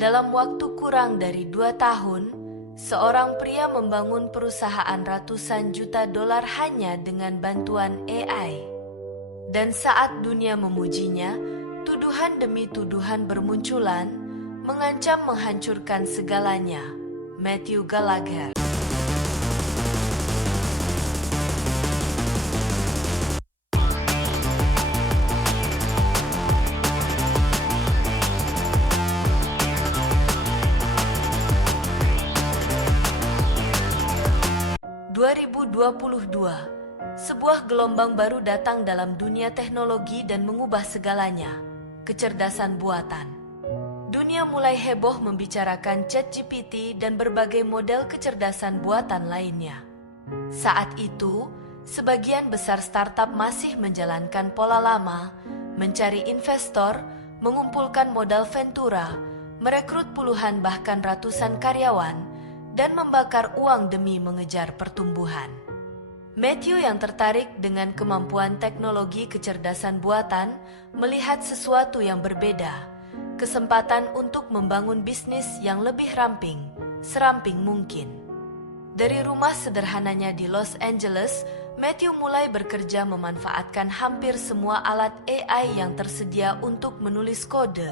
Dalam waktu kurang dari 2 tahun, seorang pria membangun perusahaan ratusan juta dolar hanya dengan bantuan AI. Dan saat dunia memujinya, tuduhan demi tuduhan bermunculan, mengancam menghancurkan segalanya. Matthew Gallagher. Sebuah gelombang baru datang dalam dunia teknologi dan mengubah segalanya. Kecerdasan buatan. Dunia mulai heboh membicarakan ChatGPT dan berbagai model kecerdasan buatan lainnya. Saat itu, sebagian besar startup masih menjalankan pola lama, mencari investor, mengumpulkan modal ventura, merekrut puluhan bahkan ratusan karyawan, dan membakar uang demi mengejar pertumbuhan. Matthew yang tertarik dengan kemampuan teknologi kecerdasan buatan melihat sesuatu yang berbeda, kesempatan untuk membangun bisnis yang lebih seramping mungkin. Dari rumah sederhananya di Los Angeles, Matthew mulai bekerja memanfaatkan hampir semua alat AI yang tersedia untuk menulis kode,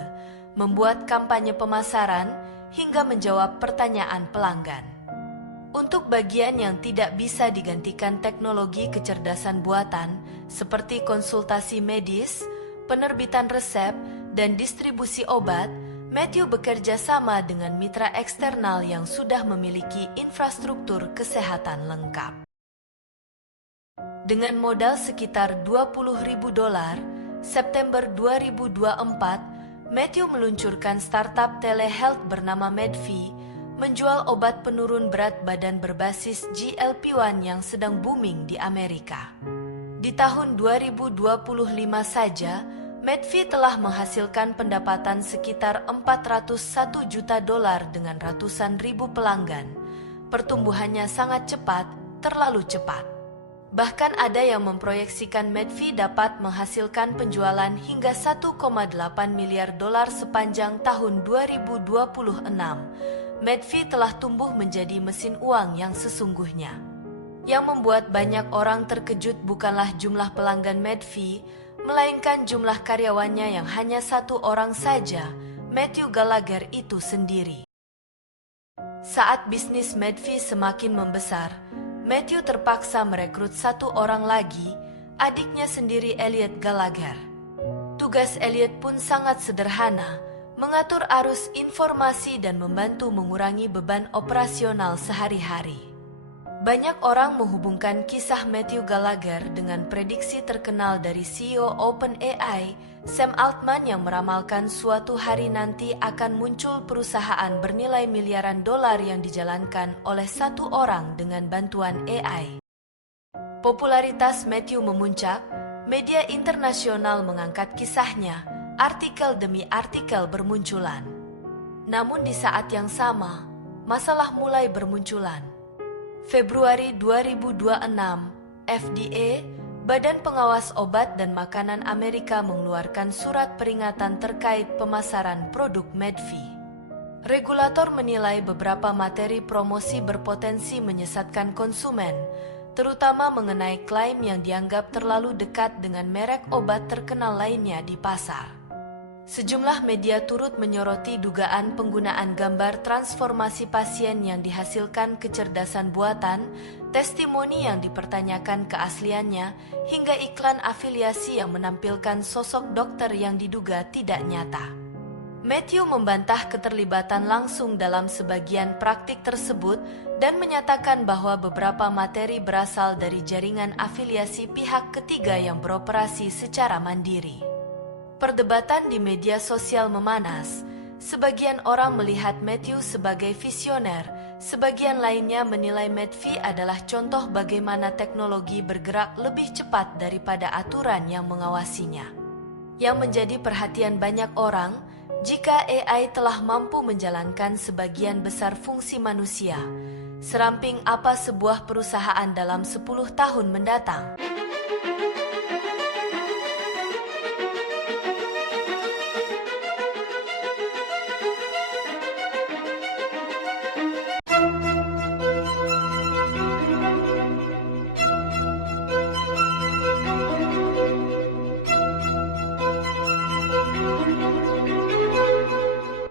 membuat kampanye pemasaran, hingga menjawab pertanyaan pelanggan. Untuk bagian yang tidak bisa digantikan teknologi kecerdasan buatan, seperti konsultasi medis, penerbitan resep, dan distribusi obat, Matthew bekerja sama dengan mitra eksternal yang sudah memiliki infrastruktur kesehatan lengkap. Dengan modal sekitar $20.000, September 2024, Matthew meluncurkan startup telehealth bernama Medvi, menjual obat penurun berat badan berbasis GLP-1 yang sedang booming di Amerika. Di tahun 2025 saja, Medvi telah menghasilkan pendapatan sekitar $401 juta dengan ratusan ribu pelanggan. Pertumbuhannya sangat cepat, terlalu cepat. Bahkan ada yang memproyeksikan Medvi dapat menghasilkan penjualan hingga $1,8 miliar sepanjang tahun 2026. Medvi telah tumbuh menjadi mesin uang yang sesungguhnya. Yang membuat banyak orang terkejut bukanlah jumlah pelanggan Medvi, melainkan jumlah karyawannya yang hanya 1 orang saja, Matthew Gallagher itu sendiri. Saat bisnis Medvi semakin membesar, Matthew terpaksa merekrut 1 orang lagi, adiknya sendiri Elliot Gallagher. Tugas Elliot pun sangat sederhana, mengatur arus informasi dan membantu mengurangi beban operasional sehari-hari. Banyak orang menghubungkan kisah Matthew Gallagher dengan prediksi terkenal dari CEO OpenAI, Sam Altman, yang meramalkan suatu hari nanti akan muncul perusahaan bernilai miliaran dolar yang dijalankan oleh 1 orang dengan bantuan AI. Popularitas Matthew memuncak, media internasional mengangkat kisahnya, artikel demi artikel bermunculan. Namun di saat yang sama, masalah mulai bermunculan. Februari 2026, FDA, Badan Pengawas Obat dan Makanan Amerika, mengeluarkan surat peringatan terkait pemasaran produk Medvi. Regulator menilai beberapa materi promosi berpotensi menyesatkan konsumen, terutama mengenai klaim yang dianggap terlalu dekat dengan merek obat terkenal lainnya di pasar. Sejumlah media turut menyoroti dugaan penggunaan gambar transformasi pasien yang dihasilkan kecerdasan buatan, testimoni yang dipertanyakan keasliannya, hingga iklan afiliasi yang menampilkan sosok dokter yang diduga tidak nyata. Matthew membantah keterlibatan langsung dalam sebagian praktik tersebut dan menyatakan bahwa beberapa materi berasal dari jaringan afiliasi pihak ketiga yang beroperasi secara mandiri. Perdebatan di media sosial memanas. Sebagian orang melihat Matthew sebagai visioner, sebagian lainnya menilai Medvi adalah contoh bagaimana teknologi bergerak lebih cepat daripada aturan yang mengawasinya. Yang menjadi perhatian banyak orang, jika AI telah mampu menjalankan sebagian besar fungsi manusia, seramping apa sebuah perusahaan dalam 10 tahun mendatang?